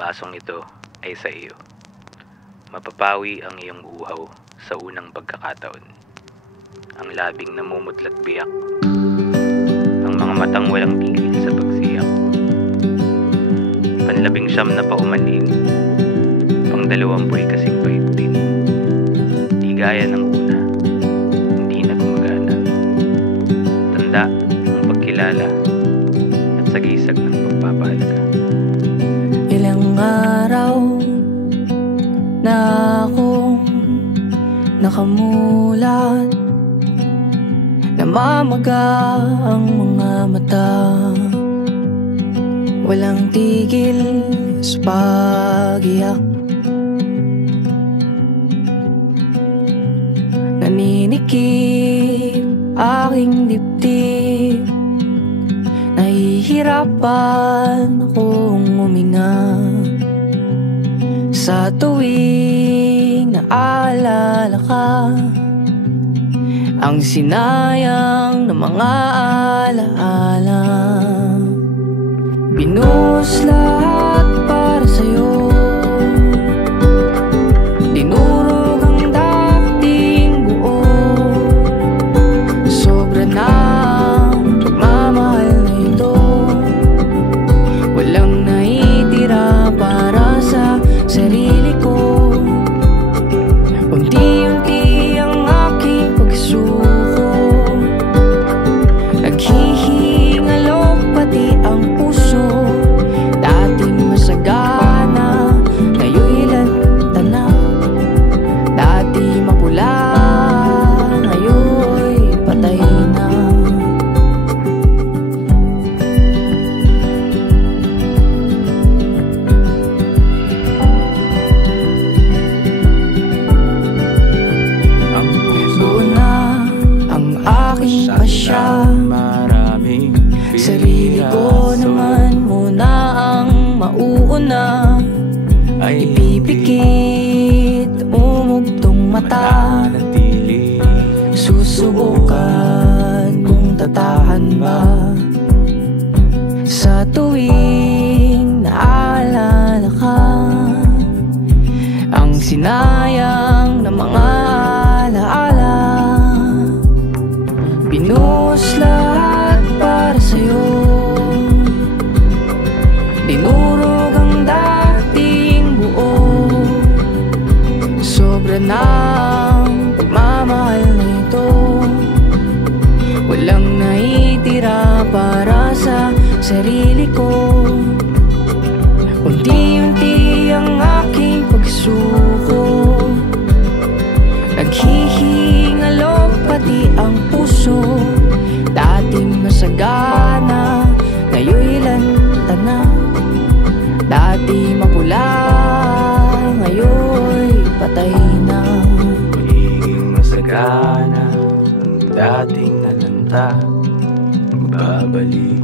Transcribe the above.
basong ito ay sa iyo. Mapapawi ang iyong uhaw sa unang pagkakataon. Ang labing namumutlat biyak, ang mga matang walang tigil sa pagsiyak. Panlabing-siyam na paumanhin, pang-20 kasing pait din. Di gaya ng una, hindi na gumagana. Tanda ang pagkilala at sagisag ng pagpapahalaga. Ilang araw na akong nakamulat, namamaga ang mga mata, walang tigil sa pag-iyak. Naninikip aking dibdib, nahihirapan akong huminga sa tuwing naalala ka. Ang sinayang ng mga alaala, binuhos lahat para sa'yo. Dinurog ang dating buo, sobra na ang pagmamahal na ito. Walang naitira para sa sarili ko. Unti-unti ang aking pagsuko, naghihingalo pati ang puso. Dati masagana, ngayon'y lanta na. Dati mapula, ngayon'y patay na. Pasya, maraming sarili ko naman muna ang mauuna. Ay ipipikit, umugtong mata, susubukan kung tatahan ba. Sa tuwing naalala ka, ang sinayang na mga alaala, binuhos lahat para sa'yo. Dinurog ang dating buo, sobra na ang pagmamahal na ito. Walang naitira para sa sarili ko. Unti-unti ang aking pagsuko, naghihingalo pati ang puso. Dati masagana, ngayon'y lanta na. Dati mapula, ngayon'y patay na. magiging masagana ang dating nalanta, magbabalik